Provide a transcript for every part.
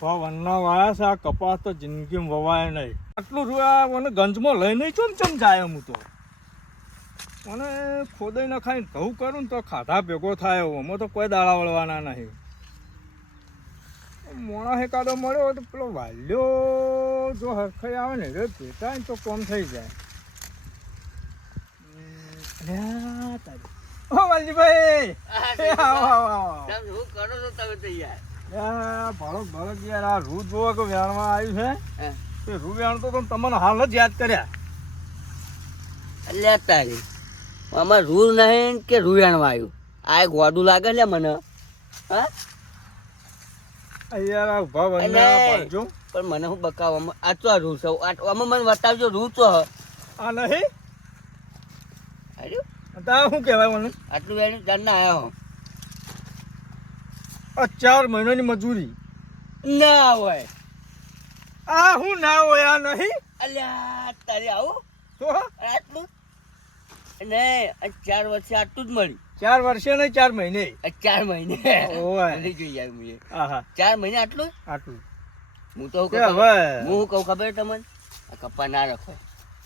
ભવનના વાયા છે આ કપાસ તો જિંદગીમાં વવાય નહીં. આટલું રૂપિયા મને ગંજમાં લઈ નહીં ને ચમ જાય હું તો. મને ખોદાઈ ન ખાઈને ઘઉં કરું ને તો ખાધા ભેગો થાય એવો. અમે તો કોઈ દાળા વળવાના નહીં. મોણા હેકાદો મળ્યો તો પેલો વાલ્યો જો હરખાઈ આવે ને ભેટાય ને તો કોમ થઈ જાય. ઓ વાલજીભાઈ! આવો આવો આવો. શું કરો છો? તમે તો યાર યા, ભળક ભળક યાર આ રૂ જોવો કે વેણમાં આવ્યું છે? તે રૂ તો પણ તમને હાલ જ યાદ કર્યા. અલ્યા તારી આમાં રૂ નહીં કે રૂયાણમાં આવ્યું? આ એક વાડું લાગે છે મને. હા? યાર આ ભાવ. આ પણ મને હું બકાવવામાં? આ ચો રૂ છે. આમાં મને બતાવજો રૂ ચો આ નહીં? હાર્યું? તા કહેવાય મને? આટલું વેણી જાણના આયા હો. આ ચાર મહિનાની મજૂરી. ના હોય. આ હું ના હોય આ નહીં? અલ્યા તારે આવું? તો આટલું નહીં ચાર વર્ષે આટલું જ મળ્યું. ચાર વર્ષે નહીં ચાર મહિને. ચાર મહિને. ઓય. જોઈ યાર. આહા. ચાર મહિને આટલું? આટલું. હું તો હવે? હું શું કહું ખબર તમને? આ કપા ના રખો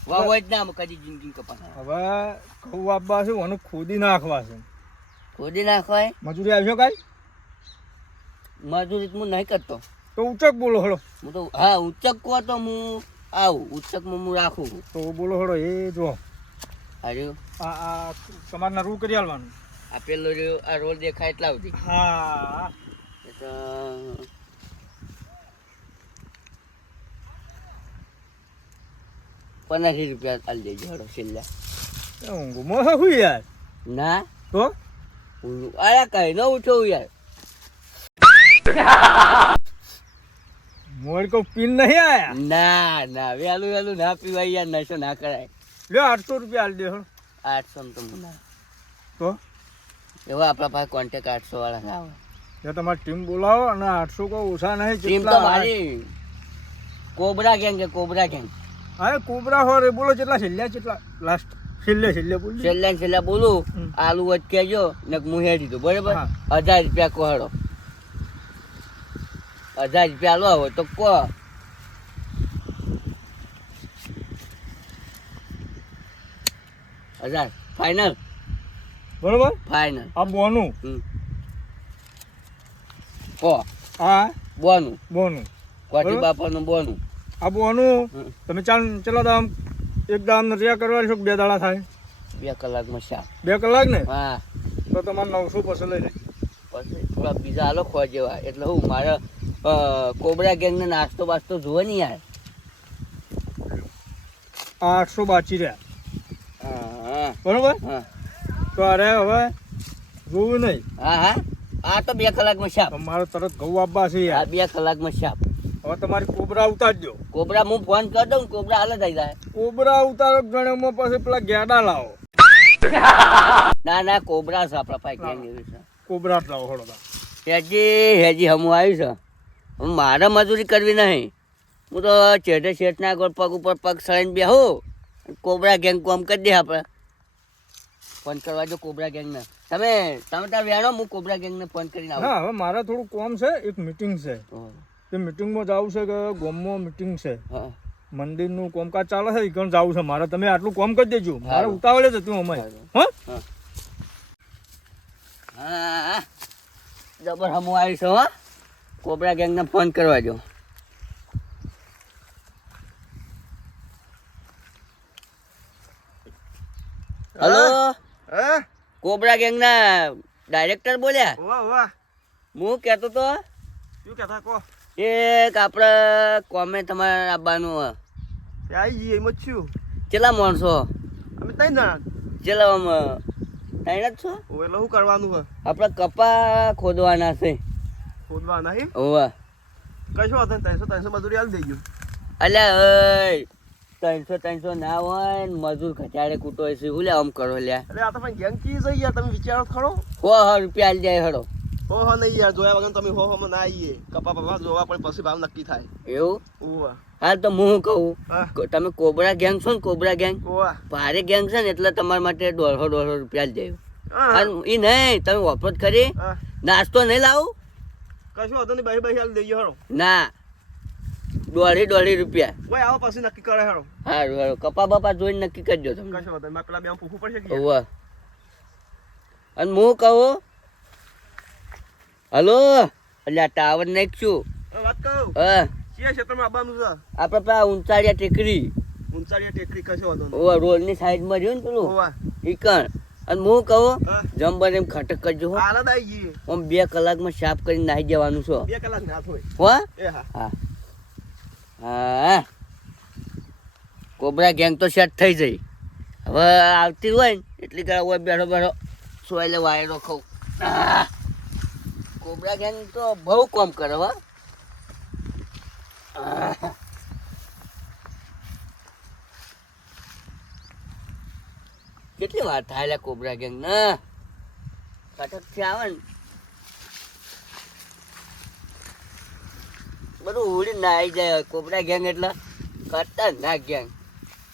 વાવ જ ના કદી જિંદગી કપા ના હવે કહું આપવા છે મને ખોદી નાખવા છે. ખોદી નાખવાય? મજૂરી આવશો કાંઈ મજૂરી હું નહીં કરતો. તો ઉચક બોલો હળો. હું તો હા ઉચ્ચક કહો તો હું આવું ઉચ્ચકમાં હું રાખું. તો બોલો હળો એ જો. અરે આ આ તમારના રૂ કરી આલવાનું. આ પેલો રહ્યો આ રોલ દેખાય એટલા સુધી. હા. પંદરસી રૂપિયા આલી દેજો હળો છેલ્લા. ઊંઘ ઊંઘમાં શું યાર? ના? તો? અરે કઈ ન ઉઠો યાર. મોડ કો પીન નહીં આયા? ના ના વેલું વેલું ના પીવાય યાર નશો ના કરાય. લ્યો આઠસો રૂપિયા આલ દે આઠસો તો ના. તો? એવો આપણા પાસે કોન્ટેક્ટ આઠસો વાળા. ના આવે જો તમારી ટીમ બોલાવો અને આઠસો કો ઓછા નહીં ટીમ તો મારી. કોબરા ગેંગ કે કોબરા ગેંગ અરે કોબરા હો રે બોલો કેટલા છેલ્લા કેટલા લાસ્ટ છેલ્લે છેલ્લે બોલ છેલ્લા ને છેલ્લા બોલું. આલુ વચ કેજો ને હું હેડી દઉં બરાબર. હજાર રૂપિયા કોહડો. હજાર રૂપિયા લો હોય તો કહો હજાર. ફાઇનલ બરોબર? ફાઇનલ આ બોનું. કહો હા બોનું. બોનું. કોટી બાપાનું બોનું. આ બોનું. તમે ચાલ ચલો દામ. એક દામ રહ્યા કરવા છો બે દાડા થાય? બે કલાકમાં શા. બે કલાક ને? હા. તો તમારે નવસો પછી લઈ લે પછી થોડા બીજા આલો ખોવા જેવા. એટલે હું મારે કોબરા ગેંગ ને નાસ્તો બાસ્તો જુઓ ને યાર. આઠસો બાચી રહ્યા. બરોબર? હા. તો અરે હવે જોવું નહીં. હા હા. આ તો બે કલાકમાં શાપ. મારો તરત ઘઉં આપવા છે આ યાર બે કલાકમાં શાપ. હવે તમારી કોબરા ઉતારજો. કોબરા હું ફોન કરી દઉં કોબરા હાલ થઈ જાય. કોબરા ઉતારો ગણ્યોમાં પછી પેલા ગેડા લાવો. ના ના કોબરા છે આપણા પાસે ગેંગ એવી છે. કોબરા જ લાવો હળવા હેજી હેજી હમું આવ્યું છે. હવે મારે મજૂરી કરવી નહીં. હું તો ચેઠે શેઠના આગળ પગ ઉપર પગ સળીને બેહો કોબરા ગેંગ કોમ કરી દે આપણે. ફોન કરવા જો કોબરા ગેંગને. તમે તમે તાર વેણો હું કોબરા ગેંગને ફોન કરીને આવું. હા હવે મારે થોડું કોમ છે એક મીટિંગ છે. તે મીટિંગમાં જવું છે કે ગામમાં મીટિંગ છે? મંદિરનું કોમકાજ ચાલે છે ઈકણ જવું છે મારે. તમે આટલું કોમ કરી દેજો. મારે ઉતાવળે જ હતું અમે. હા? હા. જબર હમું આવ્યું છે હા. કોબરા ગેંગને ફોન કરવા જો. હલો? કોબરા ગેંગના ડાયરેક્ટર બોલ્યા? હું કહેતો તો શું કહેતા કહો. એક આપણે કોમે તમારે આવવાનું આવી જઈએ એમ જ છું. કેટલા માણસો? અમે ત્રણ જણા. કેટલા ત્રણ જ છો? એટલે શું કરવાનું આપણે કપા ખોદવાના છે. ખોદવા નહીં કશો ત્રણસો ત્રણસો મજૂરી આવી દેજો અલ્યા ત્રણસો ત્રણસો ના હોય ને મજૂર ખચાડે કૂટો છે હું આમ કરો લ્યા એટલે આ તો પણ ગેંગ કી છે યાર તમે વિચારો ખરો હો સો રૂપિયા આલી જાય હડો હો હો નહીં યાર જોયા વગર તમે હો હો માં ના આવીએ કપા પપા જોવા પણ પછી ભાવ નક્કી થાય એવું ઓવા હાલ તો હું કહું તમે કોબરા ગેંગ છો ને કોબરા ગેંગ ભારે ગેંગ છે ને એટલે તમારા માટે દોઢસો દોઢસો રૂપિયા આલી જાય હા એ નહીં તમે વાપરો કરી નાસ્તો નહીં લાવું કશું વાંધો નહીં બહી બહી હાલ દઈએ હળો ના. દોઢી દોઢી રૂપિયા. ભાઈ આવો પછી નક્કી કરે હળો સારું સારું કપા બપા જોઈને નક્કી કરજો તમે. કશું નહીં મારે પેલા બે ફૂફું પડશે કે ઓવા અને હું કહું હલો એટલે ટાવર નાખશું છું. વાત કહું હા. કયા ક્ષેત્રમાં આવવાનું છે આપણે પેલા ઊંચાળિયા ટેકરી. ઊંચાડીયા ટેકરી કશું નહીં. ઓવા રોડની સાઈડમાં રહ્યું ને પેલું. હોવા. ઈકણ અને હું કહું જમવા એમ ખટક કરજો આમ બે કલાકમાં સાફ કરીને નાહી જવાનું છો. બે કલાક ના હોય હા? હા. હા. કોબરા ગેંગ તો સેટ થઈ જઈ હવે આવતી હોય ને એટલી કરા હોય બેઠો બેઠો સોયલે વાયરો ખઉં. કોબરા ગેંગ તો બહુ કોમ કરે હો. કેટલી વાર થાય લે કોબરા ગેંગ? ના. કટકથી આવે ને. બધું ઉડી ના આવી જાય કોબરા ગેંગ એટલે. ગેંગ.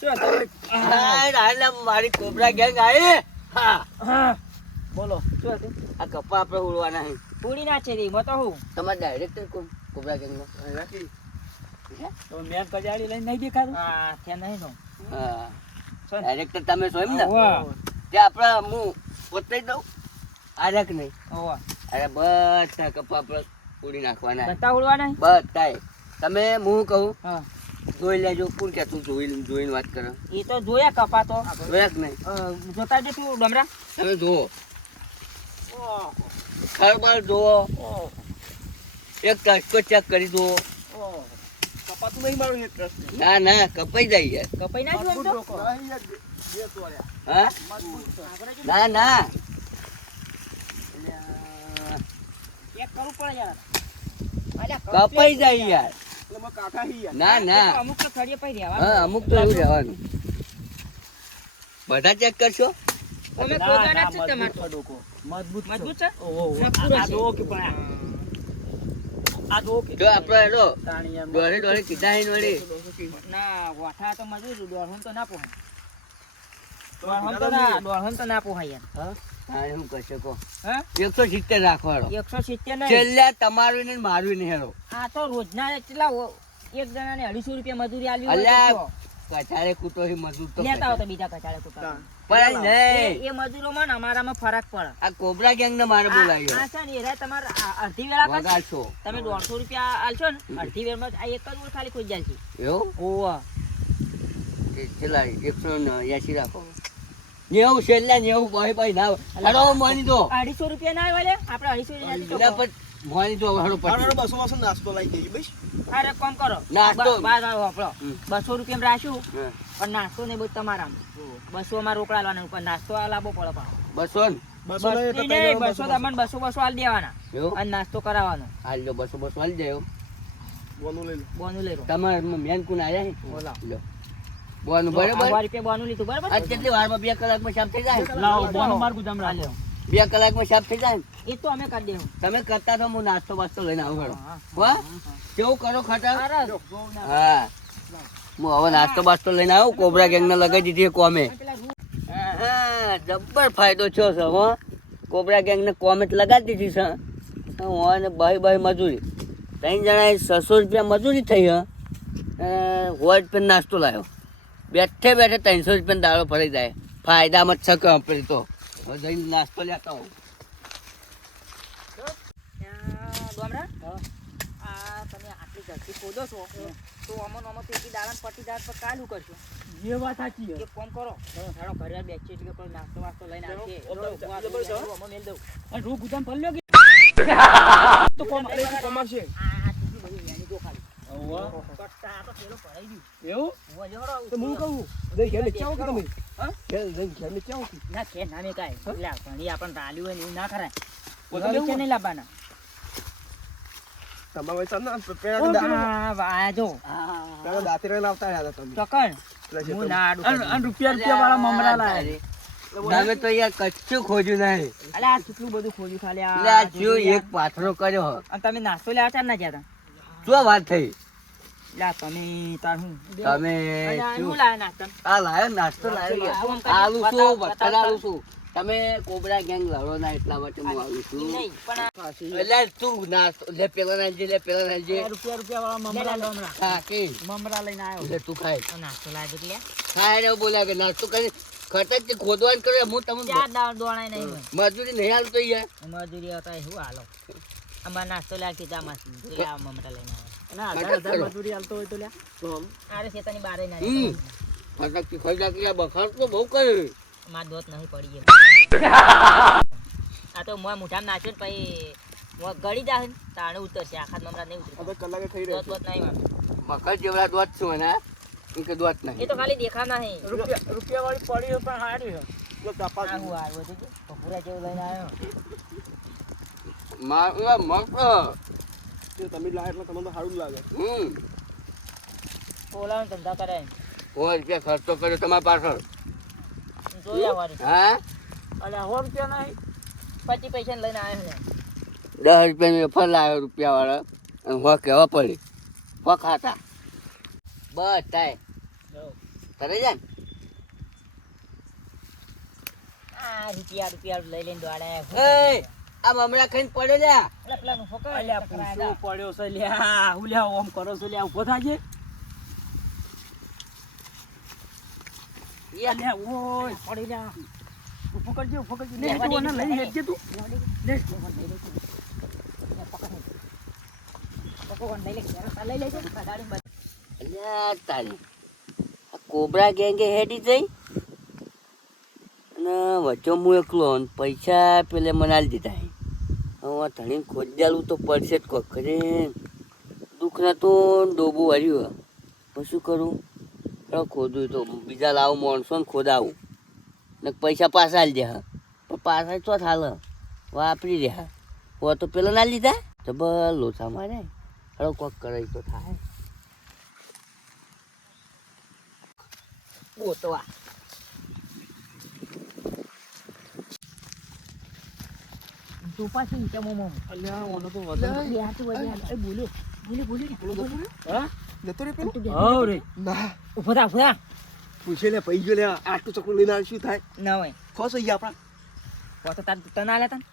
તમે? હાય, હાય, મારી કોબરા ગેંગ આવી. હા. હા. બોલો શું હતું? આ કપા આપણે ઉડવાના ઉડી ના છે રીમાં તો હું. તમારે ડાયરેક્ટર કોણ? કોબરા ગેંગ નો રાખી તો મેં કજાડી લઈને નહીં દેખાતું? હા ત્યાં નહીં હા? ડાયરેક્ટર તમે છો એમ ને? તે આપણે હું પોતે જ દઉં? આરક નહીં. અરે બધા કપા આપણે ઉડી નાખવાના. બધા ઉડવાના બધા તમે હું કહું? જોઈ લેજો કોણ કે તું જોઈ જોઈને વાત કરો? એ તો જોયા કપાતો જોયા કે નહીં. જોતા જ તું ડમરા? તમે જુઓ. ખરબર જુઓ. એક ટચકો ચેક કરી જુઓ. કપાતું નહીં મારું એક ટ્રસ્ટ. ના ના કપાઈ જાય યાર. કપાઈ ના. હા? ના ના. એક કરવું પડે યાર. કપાઈ જાય યાર. એટલે મારા કાકા હી યાર. ના ના. અમુક તો હા અમુક એવું રહેવાનું. બધા ચેક કરશો? તમે જ છે તમારે. મજબૂત મજબૂત છે. ઓહો આ હશે. કે પણ આ જો કે જો આપણે એનો તાણી યાર દોડે દોડે કીધા હે વળી. ના વાઠા તો મજૂર દોઢમ તો ના પોહાય. તો તો ના દોઢમ તો ના પોહાય યાર હા? શું કરશે કહો. એકસો સિત્તેર રાખવાનો એકસો સિત્તેર નહીં. છેલ્લે તમારું ને મારું ને હેરો આ તો રોજના કેટલા એક જણાને અઢીસો રૂપિયા મજૂરી આલી અલ્યા, કચારે કૂટો હી મજૂર તો લેતા તો બીજા કચાળે કુતરા. પણ નહીં. એ મજૂરોમાં ને અમારામાં ફરક પડે. આ કોબરા ગેંગ ને મારે બોલાવ્યો આ છે ને એ તમારે અડધી વેળા વગાડશો તમે દોઢસો રૂપિયા આલશો ને અડધી વેળમાં આ એક જ ઓળ ખાલી ખોઈ જાય છે. એવું? ઓવા છેલ્લા એકસો ને રાખો. નેવું છેલ્લા નેવું ભાઈ ભાઈ ના હડો મોની દો અઢીસો રૂપિયા ના આવે આપણે અઢીસો રૂપિયા મોની દો હડો હારો હારો પછી બસો બસો નાસ્તો લઈ જઈએ બસ. અરે કોમ કરો. નાસ્તો. બસો રૂપિયા રાખ્યું પણ નાસ્તો ને બધું તમારા બસો માં રોકડા લાવવાના પણ નાસ્તો લાવવો પડે પણ બસો બસો બસ- બસો તમને બસો બસો આલ દેવાના. અને નાસ્તો કરાવવાનો. હાલ બસો બસો હાલ જાય બોનું લઈ લો. બોનું લઈ તમારે મેન કોણ આયા હે? બોલો. લો બોનું બરાબર બોનું લીધું બરાબર? આ કેટલી વારમાં બે કલાકમાં સાફ થઈ જાય? લાવો બોનો માર ગુજામ હા, બે કલાકમાં સાફ થઈ જાય એ તો અમે કરી દેવું. તમે કરતા તો હું નાસ્તો બાસ્તો લઈને આવું કેવું કરો ખટર હા. હું હવે નાસ્તો બાસ્તો લઈને આવું કોબરા ગેંગ ને લગાવી દીધી છે કોમે. પેલા જબ્બર ફાયદો થયો છે હો. કોબરા ગેંગ ને કોમેન્ટ લગાવી દીધી છે. હું અને ભાઈ બાય મજૂરી. ત્રણ જણાએ છસો રૂપિયા મજૂરી થઈ હ. વોટ પણ નાસ્તો લાવ્યો. બેઠે બેઠે ત્રણસો રૂપિયા દાળો ફરી જાય. ફાયદામાં જ છે કંપની તો. હવે જઈને નાસ્તો લેતા હોઉં આ તમે આટલી ઝડપી ખોદો છો? તો અમન અમન પેટી દાડા પટી દાળ પર કાલું કરશો? જે વાત સાચી છે. એક કામ કરો. હેડો ઘરે બેસી એટલે કોઈ નાસ્તો વાસ્તો લઈને આવશે. અમન મેલ દઉં. અને રૂ ગુદામ પર લ્યો કે? તો કોમ અરે તો કોમર છે આ આ ચીઝી બધી એની ખાલી. ઓહો કટ્ટા આ તો પેલો ભરાઈ ગયું. એવું? હું હજી હેડો તો હું કહું? દઈ ઘેર નીચે આવો કે તમે? હા? ઘેર જઈને ઘેર નીચે આવો કે? ના કે ના મેં કાંઈ આપણને રાલ્યું હોય ને એવું ના નહીં લાવવાના. તમારા વૈસા ના પેલા જો. પેલા દાતી રહીને આવતા રહ્યા હતા તમે. ચોકણ. હું ના આડું રૂપિયા રૂપિયા વાળા મમરા લાયા. તમે તો યાર કચ્છું ખોજ્યું નહીં. અલે આ કેટલું બધું ખોજ્યું ખાલી એટલે આ જો એક પાથરો કર્યો અને તમે નાસ્તો લેવા ચાર ના ગયા શું વાત થઈ? લા તમે તાર હું? તમે આ શું? લાયા નાસ્તા? આ લાયો નાસ્તો લાયો આવું શું? બટાકા આલુ શું? તમે કોબરા ગેંગ લડો ના એટલા માટે હું આવું છું. નહીં પણ એટલે તું ના લે પેલા નાલજે લે પેલા નાલજે રૂપિયા રૂપિયા વાળા મમરા લો હા કે? મમરા લઈને આવ્યો. એટલે તું ખાય. નાસ્તો લાવી દે. લે ખાય રે બોલ્યા કે નાસ્તો કરી ખતર તે ખોદવાન કરે હું તમને ચાર દાળ દોણાય નહીં મજૂરી નહીં હાલતો યાર મજૂરી હતા શું હાલો. અમાર નાસ્તો લાવી ખીચામાંથી માસી આ મમરા લઈને આવ્યો. ના હજાર હજાર મજૂરી હાલતો હોય તો લ્યા. આરે શેતાની બારે ના ફટકથી ખાઈ નાખી આ બખાડ તો બહુ કરે. માર દોત નહીં પડી ગયો આ તો મોં મુઠામ નાખ્યો ને પછી મોં ગળી ને તાણે ઉતરશે આખા મમરા નહીં ઉતરે. હવે કલાકે થઈ દોત રહ્યો દોત નહીં મકર જેવડા દોત છું ને એ કે દોત એ તો ખાલી દેખા નહીં રૂપિયા રૂપિયા વાળી પડી પણ હારી જો આ હું આવ્યો છું પૂરા જેવું લઈને આવ્યો. મારા જો તમે લાય એટલે તમને તો સારું લાગે. હમ. બોલાવો ધંધા કરે સો રૂપિયા ખર્ચો કર્યો તમારા પાછળ. જોયા વાળી હા? અલ્યા સો રૂપિયા નહીં? પચીસ પૈસા લઈને આવ્યો ને દસ રૂપિયાની લાવ્યો રૂપિયા વાળા અને હો કેવા પડી. હો ખાતા. બસ થાય. તરે જાય આ રૂપિયા રૂપિયા લઈ લઈને દોડ્યા એ આ મમરા ખાઈને પડ્યો લ્યા. પેલા અલ્યા પૂછવું પડ્યો છે લ્યા. હું લ્યા ઓમ કરો છો લ્યા ઊભો થાજે. કોબરા ગેંગે હેડી જઈ? અને વચ્ચે હું એકલો પૈસા પેલે દીધા હે. હવે ધણીને ખોદ્યાલું તો પડશે જ કોક કરે દુઃખના તો ડોબું વાળ્યું હવે શું કરું? ચાલો ખોદું તો બીજા લાવું માણસો ને ખોદાવું. ને પૈસા પાછા આલી દે હા. પણ પાછા ચો હાલ. વાપરી દે હો. તો પેલા ના લીધા. જબર થા મારે. હવે કોક કરે તો થાય. ગોતવા. તો પાછી નીચે મમ અલ્યા ઓનો તો વધારે બોલ્યો. બોલ્યો બોલ્યો બોલ્યો હા? જતો રે પેલું? હા રે ના. ઊભો થા ઊભો પૂછે લે પૈ ગયો લે આટલું ચકલું લઈને આવે શું થાય? ના હોય. ખોસ ગયા આપણા. વો તાર તને આલે તને?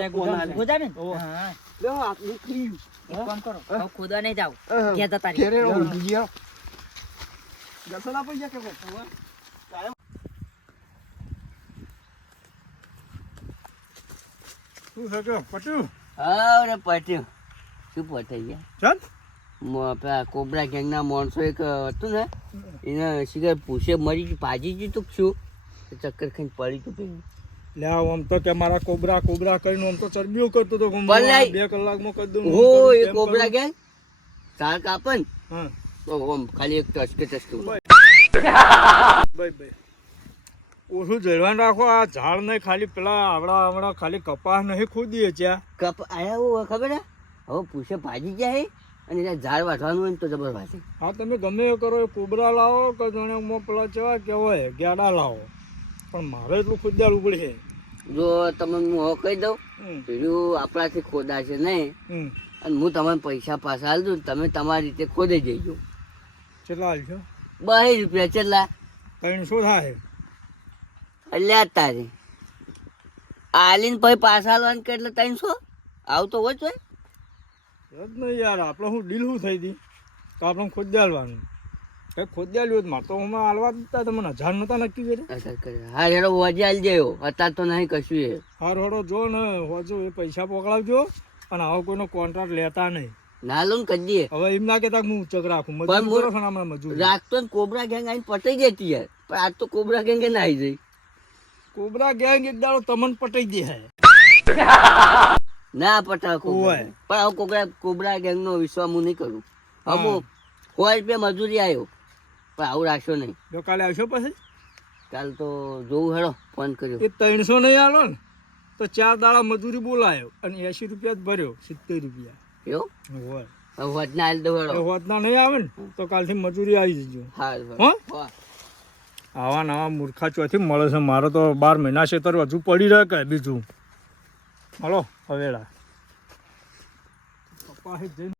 રે કોણ આલે? ગોજા ને હા. લે આ નીકળી એક કામ કરો હવે ખોદવા નહીં જાવ કે જતા રહી. કેરે રહો ગયા. ગસલા પૈસા કે શું છે કે પટ્યું હા રે પટ્યું. શું પટાઈ ગયા? ચાલ. કોબરા ગેંગના માણસો એક હતું ને એને શિખર પૂછે મરી ગયું ભાજી ગયું તું શું? ચક્કર ખાઈને પડી તું પેલું લ્યા આમ તો કે મારા કોબરા કોબરા કરીને આમ તો ચરબીઓ કરતો તો બે કલાકમાં કરી દઉં હો હું એ કોબરા ગેંગ તાર કાપન. હા. તો આમ ખાલી એક ટચકે ટચકે ભાઈ ભાઈ. ઓછું જળવાન રાખો આ ઝાડ નહીં ખાલી પેલા આવડા આવડા ખાલી કપાસ નહીં ખોદીએ ત્યાં. કપ આયા ખબર હે? હવે પૂછે ભાજી જાય અને ત્યાં ઝાડ વાઢવાનું હોય ને તો જબર વાંચે હા તમે ગમે એ કરો એ કોબરા લાવો કે જાણે પેલા કેવા કહેવાય ગેડા લાવો. પણ મારે એટલું ખોદ્યાલું છે. જો તમે હું કહી દઉં પેલું આપણાથી ખોદાશે નહીં અને હું તમને પૈસા પાછા આલ દઉં તમે તમારી રીતે ખોદી જઈજો કેટલા હાલ છે? બહી રૂપિયા કેટલા ત્રણસો થાય. અલ્યા તારે. આલીને પછી પાછા આલવાનું કે એટલે ત્રણસો? આવતો હોય છે જ નહીં યાર આપણે શું ડીલ શું થઈ હતી? તો આપણે ખોદ્યાલવાનું કઈ ખોદ્યાલ્યું હોત મારે તો હું હાલવા દીધા તમને હજાર નહોતા નક્કી કરી અચ્છા કરે. હા હેડો વજે આલી જયો અત્યારે તો નહીં કશું એ. હાર હેડો જો ને હોજો એ પૈસા પકડાવજો અને આવો કોઈનો કોન્ટ્રાક્ટ લેતા નહીં. ના લો કરી દઈએ. હવે એમ ના કહેતા કે હું ઉચક રાખું. મજૂર મજૂર. રાખતો ને કોબરા ગેંગ આવીને પટાઈ જતી યાર. પણ આજ તો કોબરા ગેંગ ના આવી જઈ કોબરા ગેંગ એક દાડો તમને પટાઈ દે હે. ના કોબરા પણ હવે કોબરા કોબરા ગેંગ નો વિશ્વાસ હું નહીં કરું. હા. અમુક સો રૂપિયા મજૂરી આવ્યો પણ આવું રાખશો નહીં. જો કાલે આવશો પછી? કાલ તો જોવું હેડો ફોન કર્યો. એ ત્રણસો નહીં આલો ને તો ચાર દાડા મજૂરી બોલાયો અને એસી રૂપિયા જ ભર્યો સિત્તેર રૂપિયા. એવો? હવે વચના આલી દો હેડો. હોતના નહીં આવે ને તો કાલથી મજૂરી આવી જજો. હા? હા આવા નવા મૂર્ખા ચોથી મળે છે. મારે તો બાર મહિના છેતર હજુ પડી રહે કે બીજું? હલો જઈને